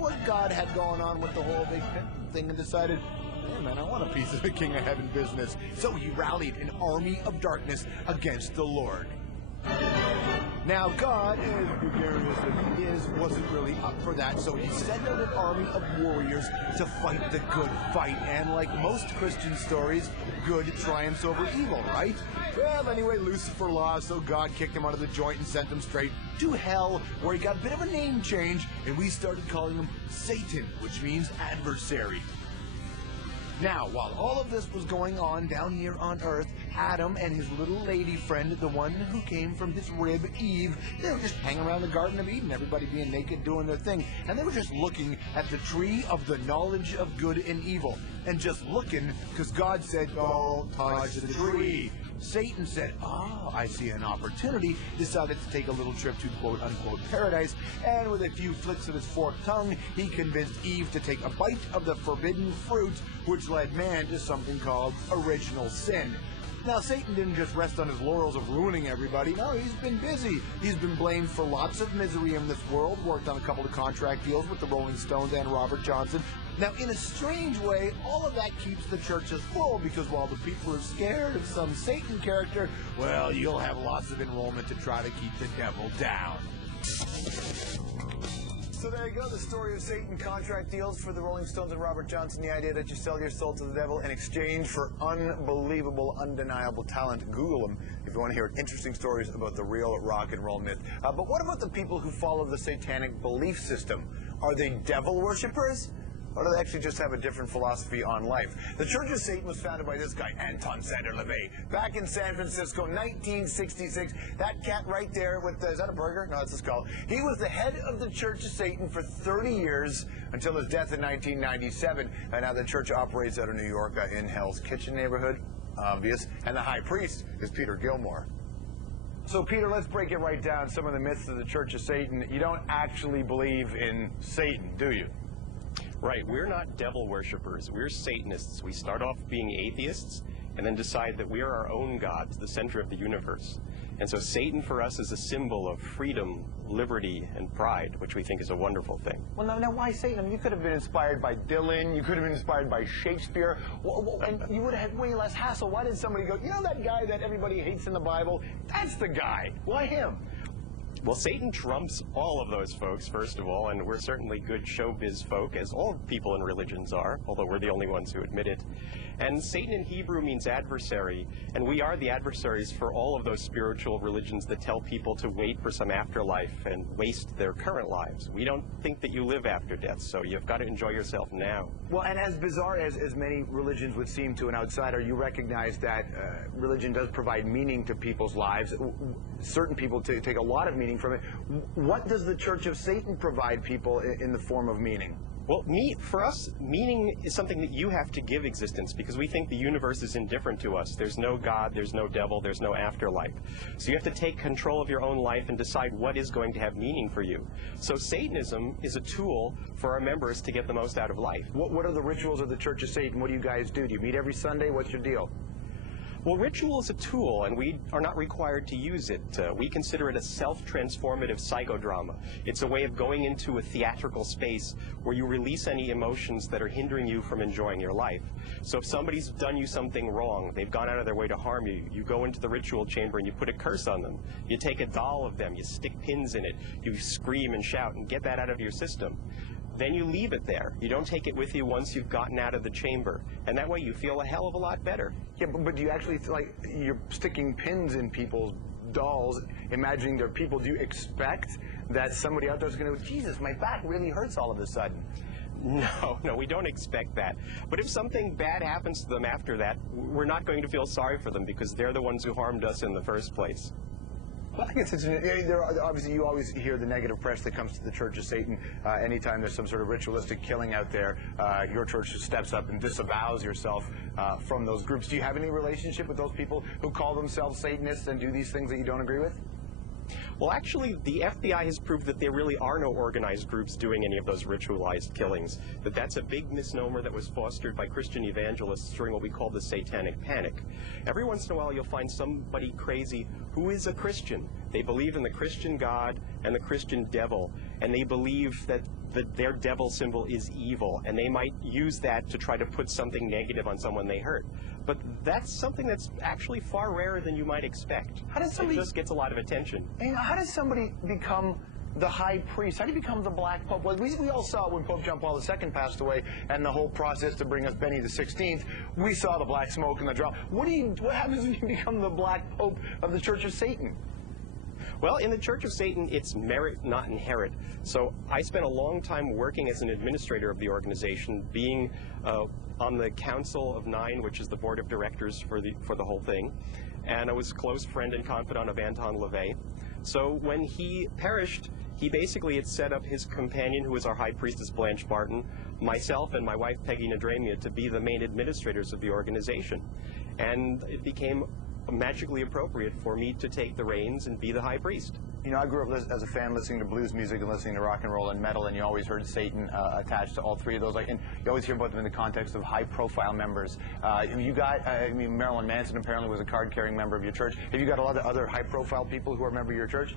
what God had going on with the whole big thing and decided, hey man, I want a piece of the King of Heaven business. So he rallied an army of darkness against the Lord. Now God, as gregarious as he is, wasn't really up for that, so he sent out an army of warriors to fight the good fight. And like most Christian stories, good triumphs over evil, right? Well, anyway, Lucifer lost, so God kicked him out of the joint and sent him straight to hell, where he got a bit of a name change, and we started calling him Satan, which means adversary. Now, while all of this was going on down here on Earth, Adam and his little lady friend, the one who came from his rib, Eve, they were just hanging around the Garden of Eden, everybody being naked, doing their thing, and they were just looking at the tree of the knowledge of good and evil, and just looking, because God said, don't touch the tree. Satan said, I see an opportunity, decided to take a little trip to quote-unquote paradise, and with a few flicks of his forked tongue, he convinced Eve to take a bite of the forbidden fruit, which led man to something called original sin. Now, Satan didn't just rest on his laurels of ruining everybody. No, he's been busy. He's been blamed for lots of misery in this world, worked on a couple of contract deals with the Rolling Stones and Robert Johnson. Now, in a strange way, all of that keeps the churches full, because while the people are scared of some Satan character, well, you'll have lots of enrollment to try to keep the devil down. So there you go, the story of Satan, contract deals for the Rolling Stones and Robert Johnson, the idea that you sell your soul to the devil in exchange for unbelievable, undeniable talent. Google them if you want to hear interesting stories about the real rock and roll myth. But what about the people who follow the satanic belief system? Are they devil worshippers? Or do they actually just have a different philosophy on life? The Church of Satan was founded by this guy, Anton Szandor LaVey, back in San Francisco, 1966. That cat right there with the, is that a burger? No, that's a skull. He was the head of the Church of Satan for 30 years until his death in 1997. And now the church operates out of New York in Hell's Kitchen neighborhood, obvious. And the high priest is Peter Gilmore. So, Peter, let's break it right down. Some of the myths of the Church of Satan. You don't actually believe in Satan, do you? Right, we're not devil worshippers, we're Satanists. We start off being atheists and then decide that we are our own gods, the center of the universe. And so Satan for us is a symbol of freedom, liberty, and pride, which we think is a wonderful thing. Well, now why Satan? I mean, you could have been inspired by Dylan, you could have been inspired by Shakespeare, and you would have had way less hassle. Why did somebody go, you know that guy that everybody hates in the Bible? That's the guy. Why him? Well, Satan trumps all of those folks, first of all, and we're certainly good showbiz folk, as all people in religions are, although we're the only ones who admit it. And Satan in Hebrew means adversary, and we are the adversaries for all of those spiritual religions that tell people to wait for some afterlife and waste their current lives. We don't think that you live after death, so you've got to enjoy yourself now. Well, and as bizarre as many religions would seem to an outsider, you recognize that religion does provide meaning to people's lives. Certain people take a lot of meaning from it. What does the Church of Satan provide people in the form of meaning? Well, for us, meaning is something that you have to give existence, because we think the universe is indifferent to us. There's no God, there's no devil, there's no afterlife. So you have to take control of your own life and decide what is going to have meaning for you. So Satanism is a tool for our members to get the most out of life. What are the rituals of the Church of Satan? What do you guys do? Do you meet every Sunday? What's your deal? Well, ritual is a tool, and we are not required to use it. We consider it a self-transformative psychodrama. It's a way of going into a theatrical space where you release any emotions that are hindering you from enjoying your life. So if somebody's done you something wrong, they've gone out of their way to harm you, you go into the ritual chamber and you put a curse on them. You take a doll of them, you stick pins in it, you scream and shout and get that out of your system. Then you leave it there. You don't take it with you once you've gotten out of the chamber. And that way you feel a hell of a lot better. Yeah, but do you actually, like, you're sticking pins in people's dolls, imagining they're people. Do you expect that somebody out there is going to go, Jesus, my back really hurts all of a sudden? No, we don't expect that. But if something bad happens to them after that, we're not going to feel sorry for them, because they're the ones who harmed us in the first place. Well, I guess obviously you always hear the negative press that comes to the Church of Satan. Anytime there's some sort of ritualistic killing out there, your church steps up and disavows yourself from those groups. Do you have any relationship with those people who call themselves Satanists and do these things that you don't agree with? Well, actually, the FBI has proved that there really are no organized groups doing any of those ritualized killings, that that's a big misnomer that was fostered by Christian evangelists during what we call the Satanic Panic. Every once in a while, you'll find somebody crazy who is a Christian. They believe in the Christian God, and the Christian devil, and they believe that their devil symbol is evil, and they might use that to try to put something negative on someone they hurt. But that's something that's actually far rarer than you might expect. How does somebody- It just gets a lot of attention. And how does somebody become the high priest? How do you become the Black Pope? Well, we all saw when Pope John Paul II passed away, and the whole process to bring us Benny XVI. We saw the black smoke and the drop. What happens when you become the Black Pope of the Church of Satan? Well, in the Church of Satan, it's merit, not inherit. So I spent a long time working as an administrator of the organization, being on the Council of Nine, which is the board of directors for the whole thing. And I was a close friend and confidant of Anton LaVey. So when he perished, he basically had set up his companion, who was our high priestess Blanche Barton, myself and my wife Peggy Nadramia, to be the main administrators of the organization. And it became magically appropriate for me to take the reins and be the high priest. You know, I grew up as a fan listening to blues music and listening to rock and roll and metal, and you always heard Satan attached to all three of those. And you always hear about them in the context of high-profile members. Marilyn Manson apparently was a card-carrying member of your church. Have you got a lot of other high-profile people who are a member of your church?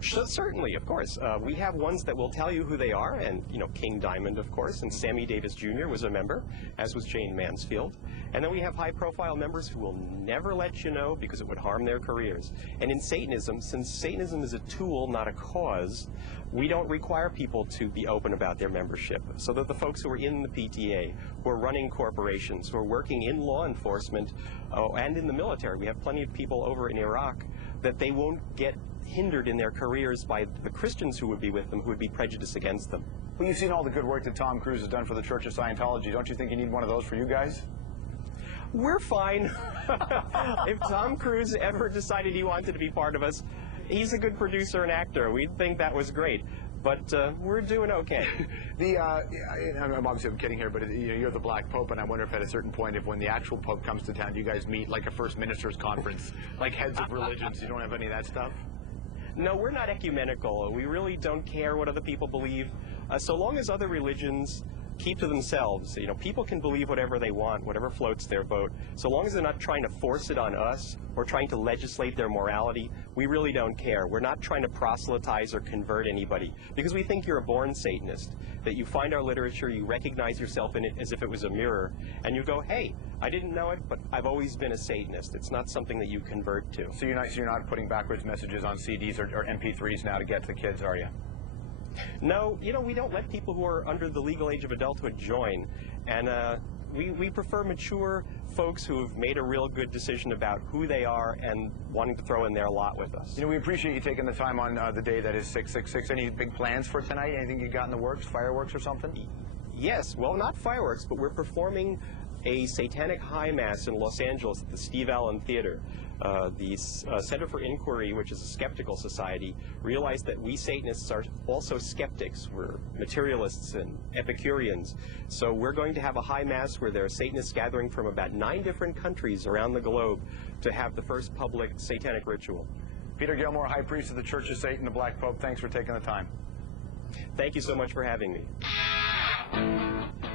Certainly, of course. We have ones that will tell you who they are, and, King Diamond, of course, and Sammy Davis Jr. was a member, as was Jane Mansfield. And then we have high-profile members who will never let you know because it would harm their careers. And in Satanism, since Satanism is a tool, not a cause, we don't require people to be open about their membership. So that the folks who are in the PTA, who are running corporations, who are working in law enforcement, and in the military, we have plenty of people over in Iraq, that they won't get hindered in their careers by the Christians who would be with them, who would be prejudiced against them. Well, you've seen all the good work that Tom Cruise has done for the Church of Scientology. Don't you think you need one of those for you guys? We're fine. If Tom Cruise ever decided he wanted to be part of us, he's a good producer and actor. We'd think that was great. But we're doing okay. I'm kidding here, but you're the Black Pope, and I wonder if at a certain point, when the actual Pope comes to town, do you guys meet like a First Ministers Conference, like heads of religions? You don't have any of that stuff? No, we're not ecumenical. We really don't care what other people believe. So long as other religions keep to themselves, people can believe whatever they want, whatever floats their boat. So long as they're not trying to force it on us or trying to legislate their morality, we really don't care. We're not trying to proselytize or convert anybody because we think you're a born Satanist, that you find our literature, you recognize yourself in it as if it was a mirror, and you go, hey, I didn't know it, but I've always been a Satanist. It's not something that you convert to. So you're not putting backwards messages on CDs or MP3s now to get to the kids, are you? No, we don't let people who are under the legal age of adulthood join. And we prefer mature folks who have made a real good decision about who they are and wanting to throw in their lot with us. We appreciate you taking the time on the day that is 666. Any big plans for tonight? Anything you got in the works? Fireworks or something? Yes, well, not fireworks, but we're performing a satanic high mass in Los Angeles at the Steve Allen Theater. The Center for Inquiry, which is a skeptical society, realized that we Satanists are also skeptics. We're materialists and Epicureans. So we're going to have a high mass where there are Satanists gathering from about 9 different countries around the globe to have the first public satanic ritual. Peter Gilmore, High Priest of the Church of Satan, the Black Pope, thanks for taking the time. Thank you so much for having me.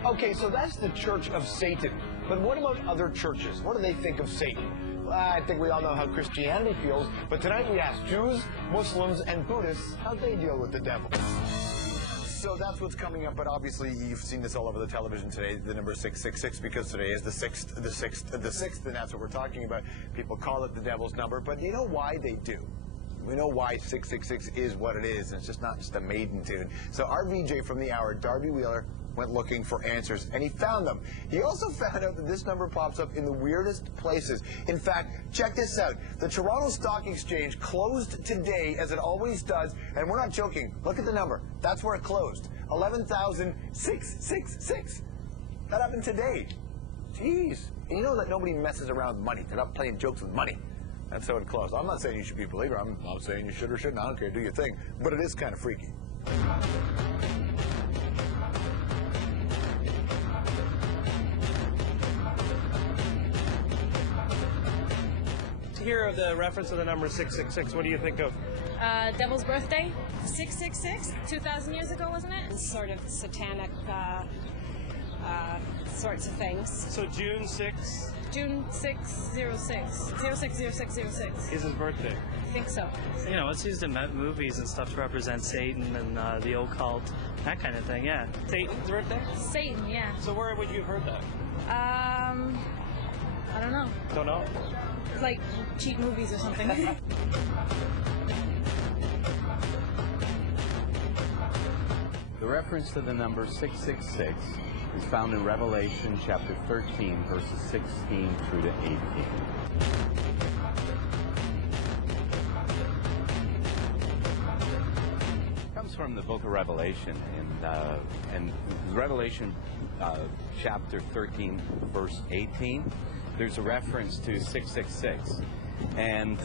Okay, so that's the Church of Satan. But what about other churches? What do they think of Satan? I think we all know how Christianity feels, but tonight we ask Jews, Muslims, and Buddhists how they deal with the devil. So that's what's coming up, but obviously you've seen this all over the television today, the number 666, because today is the 6th, and that's what we're talking about. People call it the devil's number, but you know why they do? We know why 666 is what it is, and it's just not just a maiden tune. So our VJ from the hour, Darby Wheeler, went looking for answers, and he found them. He also found out that this number pops up in the weirdest places. In fact, check this out. The Toronto Stock Exchange closed today, as it always does, and we're not joking. Look at the number. That's where it closed. 11,666. That happened today. Jeez. And you know that nobody messes around with money. They're not playing jokes with money. That's how it closed. I'm not saying you should be a believer. I'm not saying you should or shouldn't. I don't care. Do your thing. But it is kind of freaky. Hear of the reference to the number 666, what do you think of? Devil's birthday, 666, 2,000 years ago, wasn't it? Sort of satanic sorts of things. So June 6 June 606, 060606 is his birthday. think so. You know, it's used in movies and stuff to represent Satan and the occult, that kind of thing, yeah. Satan's birthday? Satan, yeah. So where would you have heard that? I don't know. Don't know. Like cheap movies or something. The reference to the number 666 is found in Revelation chapter 13, verses 16 through to 18. It comes from the book of Revelation, and Revelation chapter 13, verse 18. There's a reference to 666. And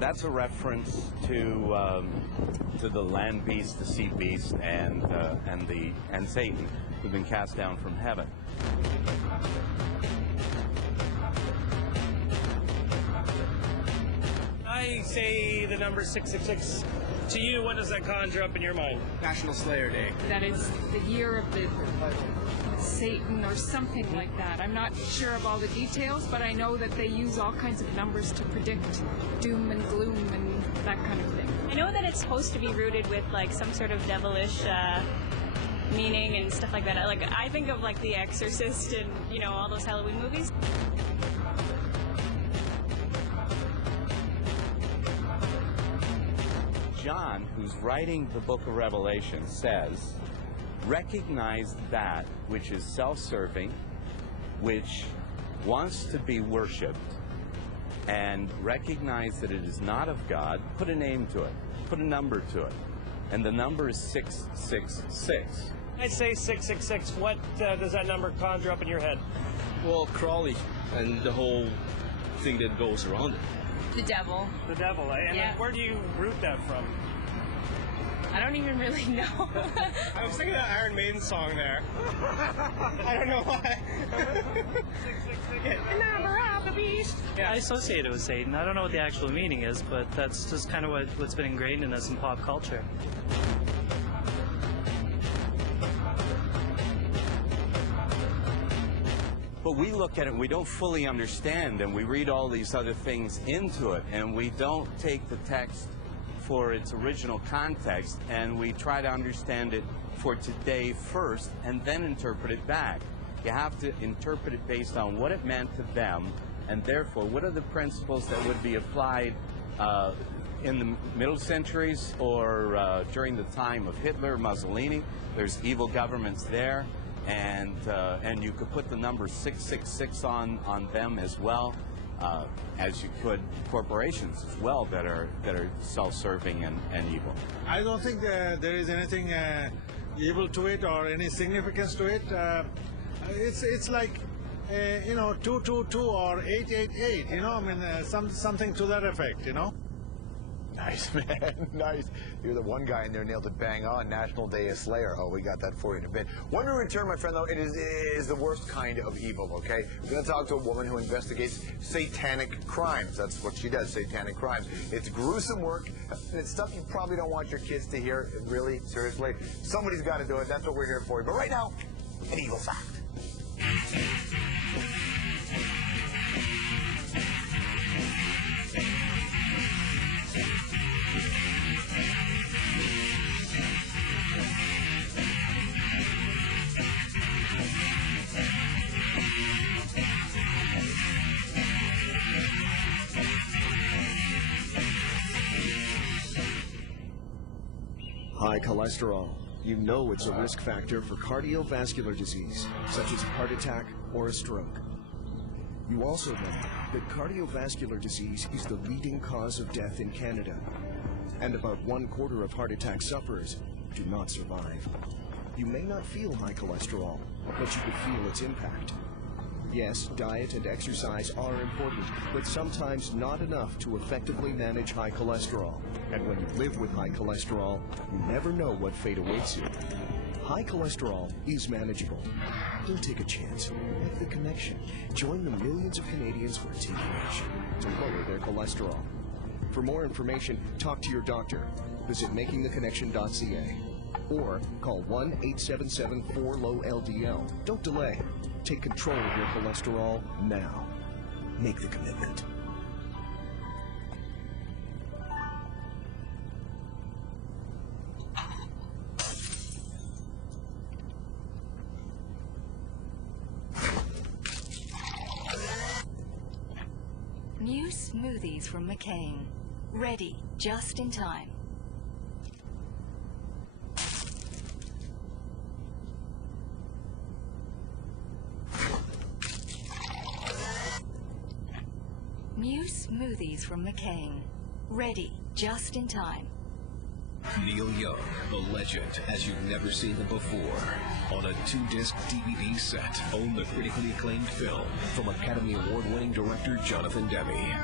that's a reference to the land beast, the sea beast, and Satan, who've been cast down from heaven. I say the number 666. To you, what does that conjure up in your mind? National Slayer Day. That is the year of the Satan or something like that. I'm not sure of all the details, but I know that they use all kinds of numbers to predict doom and gloom and that kind of thing. I know that it's supposed to be rooted with like some sort of devilish meaning and stuff like that. Like I think of like The Exorcist and all those Halloween movies. John, who's writing the book of Revelation, says, recognize that which is self-serving, which wants to be worshipped, and recognize that it is not of God. Put a name to it. Put a number to it. And the number is 666. I say 666. What does that number conjure up in your head? Well, Crowley and the whole thing that goes around it. The devil. The devil. And Yeah. where do you root that from? I don't even really know. I was thinking of that Iron Maiden song there. I don't know why. 666. Number of the beast. I associate it with Satan. I don't know what the actual meaning is, but that's just kind of what's been ingrained in us in pop culture. But we look at it and we don't fully understand, and we read all these other things into it, and we don't take the text for its original context, and we try to understand it for today first, and then interpret it back. You have to interpret it based on what it meant to them, and therefore, what are the principles that would be applied in the middle centuries or during the time of Hitler, Mussolini. There's evil governments there. And you could put the number 666 on them as well, as you could corporations as well that are self-serving and evil. I don't think there is anything evil to it or any significance to it. It's like 222 or 888. I mean something to that effect. Nice, man. Nice. You're the one guy in there nailed it bang on. National Day of Slayer. Oh, we got that for you in a bit. When we return, my friend, though, it is the worst kind of evil, okay? We're going to talk to a woman who investigates satanic crimes. That's what she does, satanic crimes. It's gruesome work. It's stuff you probably don't want your kids to hear. Really, seriously. Somebody's got to do it. That's what we're here for. But right now, an evil fact. High cholesterol. You know it's a risk factor for cardiovascular disease, such as a heart attack or a stroke. You also know that cardiovascular disease is the leading cause of death in Canada, and about 1/4 of heart attack sufferers do not survive. You may not feel high cholesterol, but you could feel its impact. Yes, diet and exercise are important, but sometimes not enough to effectively manage high cholesterol. And when you live with high cholesterol, you never know what fate awaits you. High cholesterol is manageable. Don't take a chance. Make the connection. Join the millions of Canadians who are taking action to lower their cholesterol. For more information, talk to your doctor. Visit makingtheconnection.ca or call 1-877-4-LOW-LDL. Don't delay. Take control of your cholesterol now. Make the commitment. smoothies from McCain. Ready just in time. New smoothies from McCain. Ready just in time. Neil Young, a legend as you've never seen him before. On a 2-disc DVD set, own the critically acclaimed film from Academy Award-winning director Jonathan Demme.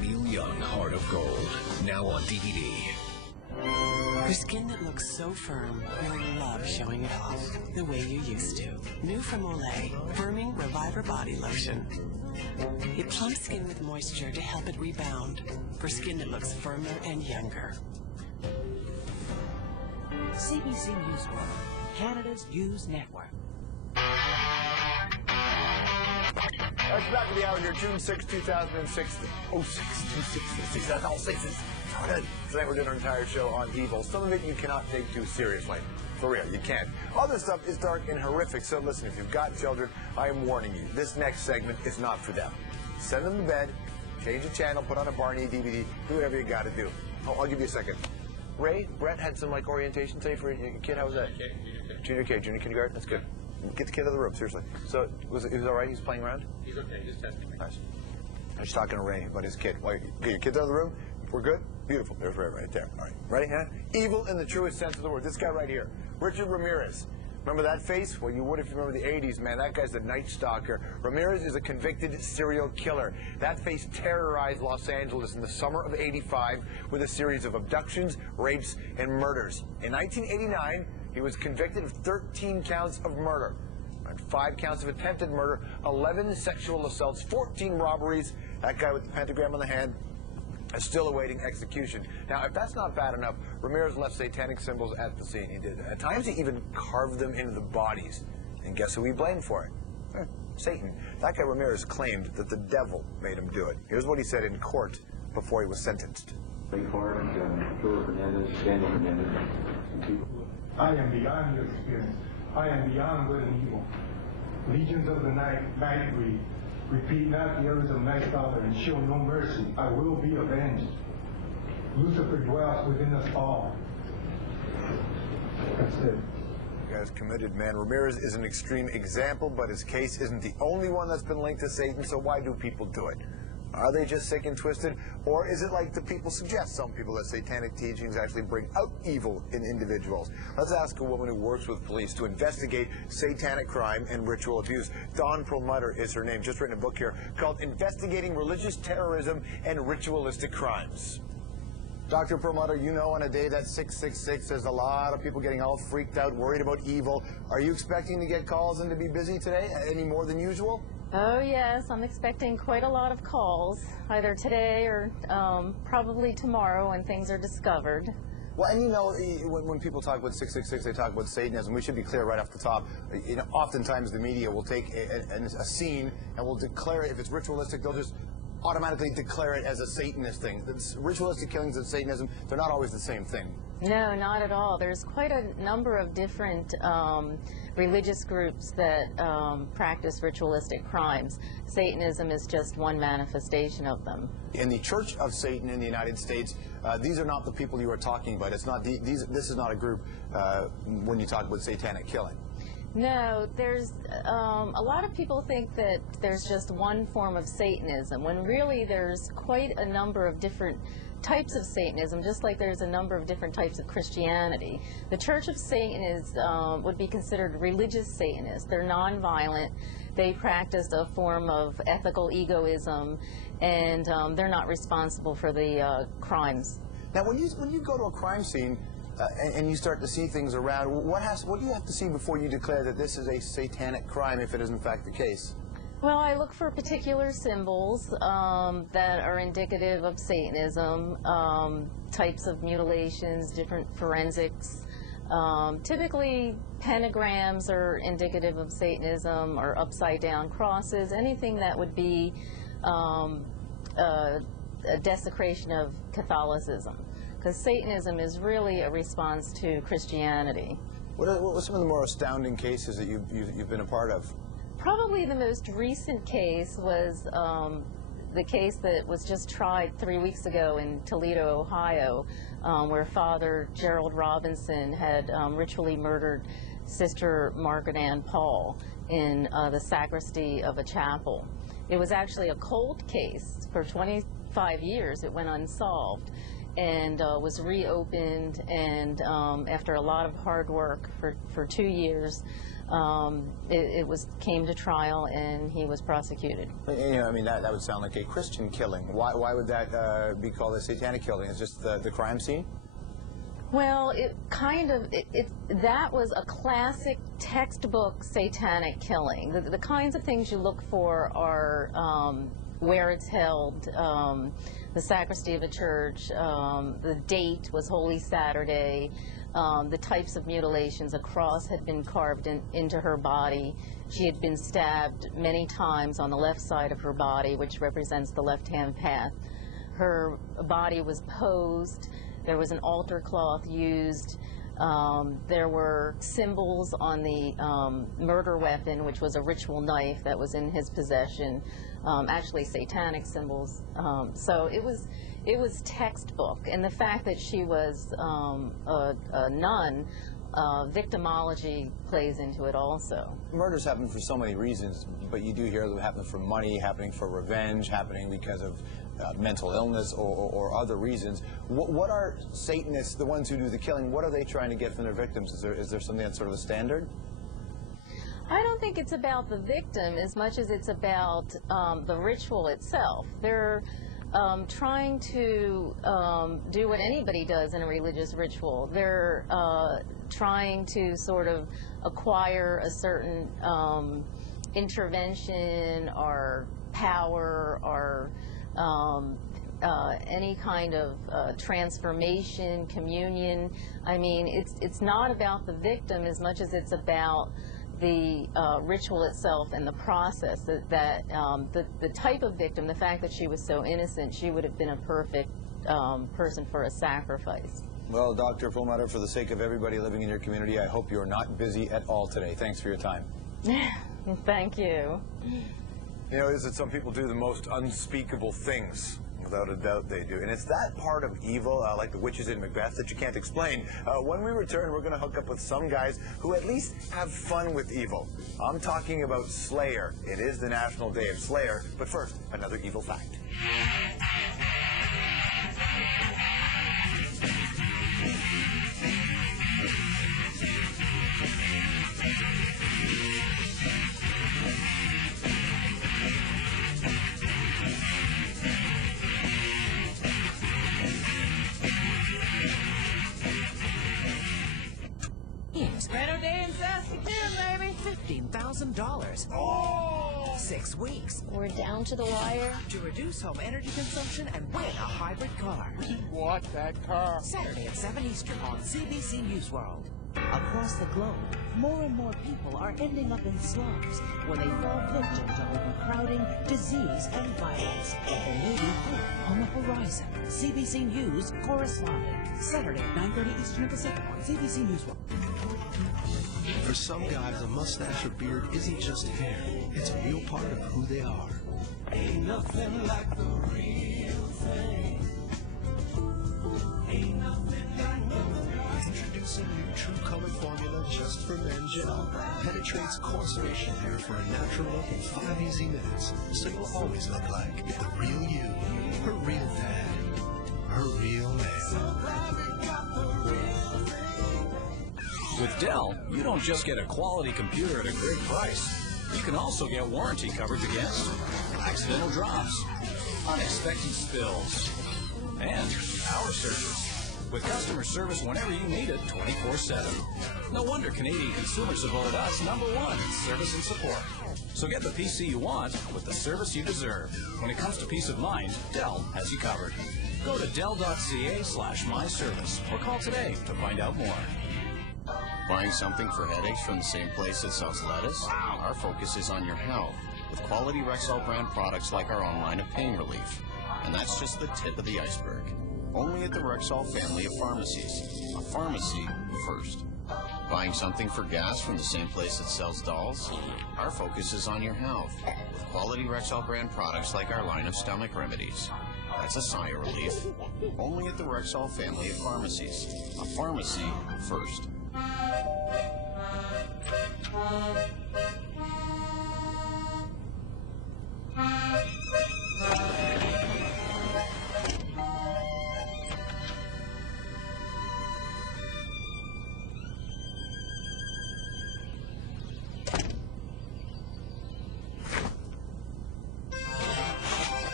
Neil Young, Heart of Gold, now on DVD. For skin that looks so firm, you'll love showing it off the way you used to. New from Olay, Firming Reviver Body Lotion. It plumps skin with moisture to help it rebound for skin that looks firmer and younger. CBC News World, Canada's news network. That's back to the hour here, June 6, 2016. Oh, 6, that's all sixes. Good. Tonight we're doing our entire show on evil. Some of it you cannot take too seriously. For real, you can't. Other stuff is dark and horrific, so listen, if you've got children, I am warning you, this next segment is not for them. Send them to bed, change the channel, put on a Barney DVD, do whatever you got to do. I'll give you a second. Ray, Brett had some orientation today for your kid. How was that? Junior kindergarten. That's good. Get the kid out of the room, seriously. So he was all right? He's playing around? He's okay, just testing me. Nice. I was talking to Ray about his kid. Well, get your kids out of the room. We're good? Beautiful. There's Ray right there. All right. Ready, huh? Evil in the truest sense of the word. This guy right here, Richard Ramirez. Remember that face? Well, you would if you remember the 80s, man. That guy's the Night Stalker. Ramirez is a convicted serial killer. That face terrorized Los Angeles in the summer of '85 with a series of abductions, rapes, and murders. In 1989, he was convicted of 13 counts of murder, and 5 counts of attempted murder, 11 sexual assaults, 14 robberies. That guy with the pentagram on the hand is still awaiting execution. Now, if that's not bad enough, Ramirez left satanic symbols at the scene. He did. At times, he even carved them into the bodies. And guess who he blamed for it? Satan. That guy Ramirez claimed that the devil made him do it. Here's what he said in court before he was sentenced. I am beyond your experience. I am beyond good and evil. Legions of the night breed. Repeat not the errors of Night Stalker and show no mercy. I will be avenged. Lucifer dwells within us all. That's it. You guys committed, man. Ramirez is an extreme example, but his case isn't the only one that's been linked to Satan, so why do people do it? Are they just sick and twisted? Or is it like the people suggest, some people, that satanic teachings actually bring out evil in individuals? Let's ask a woman who works with police to investigate satanic crime and ritual abuse. Dawn Perlmutter is her name. Just written a book here called Investigating Religious Terrorism and Ritualistic Crimes. Dr. Perlmutter, you know on a day that's 666, there's a lot of people getting all freaked out, worried about evil. Are you expecting to get calls and to be busy today, any more than usual? Oh, yes. I'm expecting quite a lot of calls, either today or probably tomorrow when things are discovered. Well, and you know, when people talk about 666, they talk about Satanism. We should be clear right off the top. You know, oftentimes the media will take a scene and will declare it, if it's ritualistic, they'll just automatically declare it as a Satanist thing. Ritualistic killings and Satanism, they're not always the same thing. No, not at all. There's quite a number of different religious groups that practice ritualistic crimes. Satanism is just one manifestation of them. In the Church of Satan in the United States, these are not the people you are talking about. It's not this is not a group when you talk about satanic killing. No, there's a lot of people think that there's just one form of Satanism, when really there's quite a number of different types of Satanism, just like there's a number of different types of Christianity. The Church of Satan is would be considered religious Satanists. They're nonviolent. They practice a form of ethical egoism, and they're not responsible for the crimes. Now, when you go to a crime scene and you start to see things around, what do you have to see before you declare that this is a satanic crime, if it is in fact the case? Well, I look for particular symbols that are indicative of Satanism, types of mutilations, different forensics. Typically, pentagrams are indicative of Satanism, or upside-down crosses, anything that would be a desecration of Catholicism. Because Satanism is really a response to Christianity. What are some of the more astounding cases that you've been a part of? Probably the most recent case was the case that was just tried 3 weeks ago in Toledo, Ohio, where Father Gerald Robinson had ritually murdered Sister Margaret Ann Paul in the sacristy of a chapel. It was actually a cold case. For 25 years it went unsolved and was reopened, and after a lot of hard work for 2 years, it came to trial and he was prosecuted. You know, I mean, that would sound like a Christian killing. Why would that be called a satanic killing? Is just the crime scene? Well, that was a classic textbook satanic killing. The kinds of things you look for are where it's held, the sacristy of a church, the date was Holy Saturday, the types of mutilations. A cross had been carved into her body. She had been stabbed many times on the left side of her body, which represents the left-hand path. Her body was posed. There was an altar cloth used. There were symbols on the murder weapon, which was a ritual knife that was in his possession, actually satanic symbols. So it was textbook. And the fact that she was a nun, victimology plays into it also. Murders happen for so many reasons, but you do hear them happen for money, happening for revenge, happening because of mental illness or other reasons. What are Satanists, the ones who do the killing, what are they trying to get from their victims? Is there something that's sort of a standard? I don't think it's about the victim as much as it's about the ritual itself. They're trying to do what anybody does in a religious ritual. They're trying to sort of acquire a certain intervention or power or any kind of transformation, communion. I mean, it's not about the victim as much as it's about the ritual itself and the process. The type of victim, the fact that she was so innocent, she would have been a perfect person for a sacrifice. Well, Dr. Perlmutter, for the sake of everybody living in your community, I hope you're not busy at all today. Thanks for your time. Thank you. You know, is that some people do the most unspeakable things. Without a doubt they do. And it's that part of evil, like the witches in Macbeth, that you can't explain. When we return, we're going to hook up with some guys who at least have fun with evil. I'm talking about Slayer. It is the National Day of Slayer. But first, another evil fact. Better day in Saskatoon, baby. $15,000. Oh! 6 weeks. We're down to the wire. To reduce home energy consumption and win a hybrid car. Want that car? Saturday at 7 Eastern on CBC News World. Across the globe, more and more people are ending up in slums where they fall victim to overcrowding, disease, and violence. There may be hope on the horizon. CBC News correspondent. Saturday at 9:30 Eastern Pacific on CBC News World. For some guys, a mustache or beard isn't just hair. It's a real part of who they are. Ain't nothing like the real thing. Ain't nothing like the real. Introducing new True Color formula just for men gel. Penetrates coarse facial hair for a natural look in 5 easy minutes. So you'll always look like the real you. Her real dad. Her real man. So glad we got the real thing. With Dell, you don't just get a quality computer at a great price. You can also get warranty coverage against accidental drops, unexpected spills, and power surges. With customer service whenever you need it, 24/7. No wonder Canadian consumers have voted us #1 in service and support. So get the PC you want with the service you deserve. When it comes to peace of mind, Dell has you covered. Go to Dell.ca/myservice or call today to find out more. Buying something for headaches from the same place that sells lettuce? Our focus is on your health, with quality Rexall brand products like our own line of pain relief. And that's just the tip of the iceberg. Only at the Rexall family of pharmacies. A pharmacy first. Buying something for gas from the same place that sells dolls? Our focus is on your health, with quality Rexall brand products like our line of stomach remedies. That's a sigh of relief. Only at the Rexall family of pharmacies. A pharmacy first.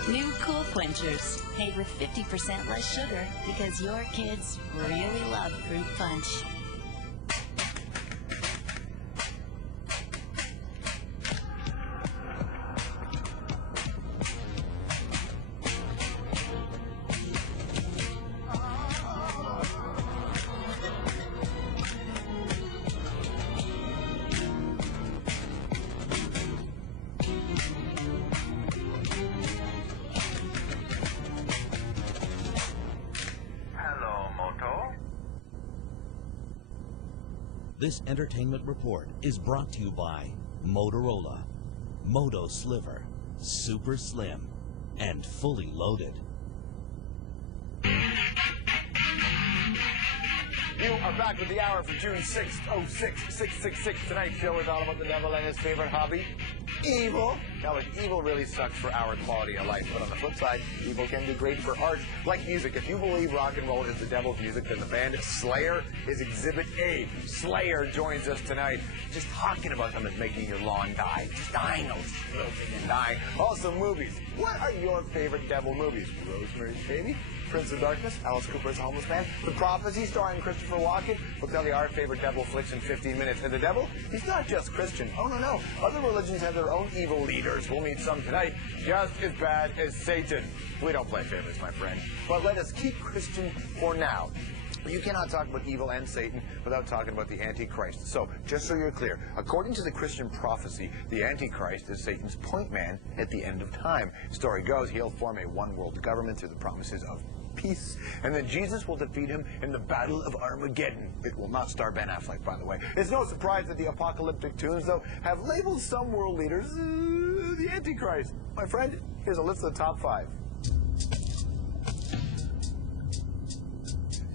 New Cool Quenchers, made with 50% less sugar because your kids really love fruit punch. This entertainment report is brought to you by Motorola, Moto Sliver, Super Slim, and Fully Loaded. You are back with the hour for June 6th, 666. Tonight's show is all about the devil and his favorite hobby, evil. Now, look, evil really sucks for our quality of life, but on the flip side, evil can be great for art, like music. If you believe rock and roll is the devil's music, then the band Slayer is Exhibit A. Slayer joins us tonight. Just talking about them is making your lawn die. Just dying, and dying. Also, movies. What are your favorite devil movies? Rosemary's Baby, Prince of Darkness, Alice Cooper's Homeless Man, The Prophecy, starring Christopher Walken. We'll tell you our favorite devil flicks in 15 minutes. And the devil, he's not just Christian. Oh, no. Other religions have their own evil leaders. We'll meet some tonight, just as bad as Satan. We don't play favorites, my friend. But let us keep Christian for now. You cannot talk about evil and Satan without talking about the Antichrist. So, just so you're clear, according to the Christian prophecy, the Antichrist is Satan's point man at the end of time. Story goes, he'll form a one-world government through the promises of peace, and then Jesus will defeat him in the Battle of Armageddon. It will not star Ben Affleck, by the way. It's no surprise that the apocalyptic tunes, though, have labeled some world leaders the Antichrist. My friend, here's a list of the top 5.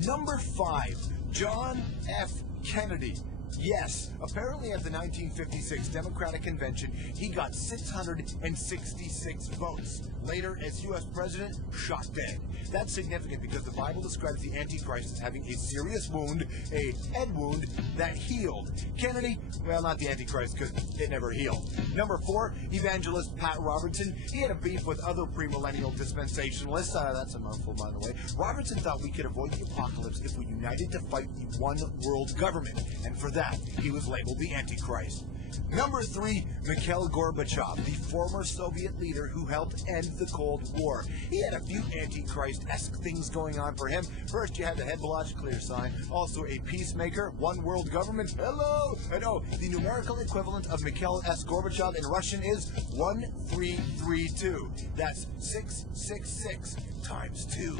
Number 5, John F. Kennedy. Yes, apparently at the 1956 Democratic Convention, he got 666 votes. Later, as U.S. president, shot dead. That's significant because the Bible describes the Antichrist as having a serious wound, a head wound, that healed. Kennedy, well, not the Antichrist because it never healed. Number 4, evangelist Pat Robertson. He had a beef with other premillennial dispensationalists. That's a mouthful, by the way. Robertson thought we could avoid the apocalypse if we united to fight the one world government. And for that, he was labeled the Antichrist. Number 3, Mikhail Gorbachev, the former Soviet leader who helped end the Cold War. He had a few Antichrist-esque things going on for him. First, you had the head blotch clear sign. Also a peacemaker, one world government. Hello! And the numerical equivalent of Mikhail S. Gorbachev in Russian is 1332. That's 666 times 2.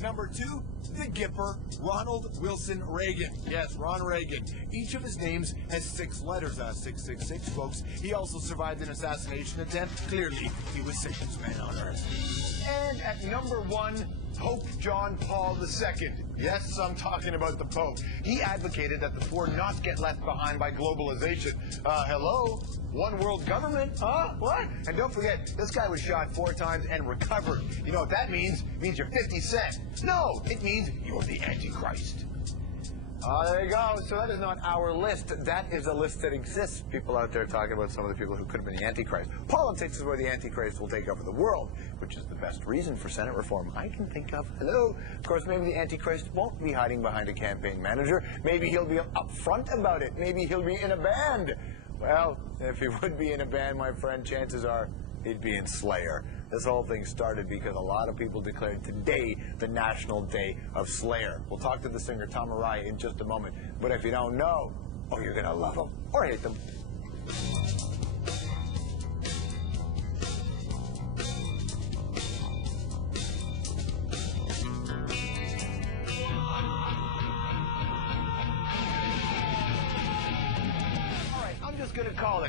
Number 2, the Gipper, Ronald Wilson Reagan. Yes, Ron Reagan. Each of his names has 6 letters, 666, folks. He also survived an assassination attempt. Clearly, he was Satan's man on earth. And at number 1, Pope John Paul II. Yes, I'm talking about the Pope. He advocated that the poor not get left behind by globalization. Hello? One world government? Huh? What? And don't forget, this guy was shot 4 times and recovered. You know what that means? It means you're 50 Cent. No, it means you're the Antichrist. There you go. So that is not our list. That is a list that exists. People out there talking about some of the people who could have been the Antichrist. Politics is where the Antichrist will take over the world, which is the best reason for Senate reform I can think of. Hello? Of course, maybe the Antichrist won't be hiding behind a campaign manager. Maybe he'll be upfront about it. Maybe he'll be in a band. Well, if he would be in a band, my friend, chances are he'd be in Slayer. This whole thing started because a lot of people declared today the National Day of Slayer. We'll talk to the singer Tom Araya in just a moment. But if you don't know, you're going to love them or hate them. just going to call it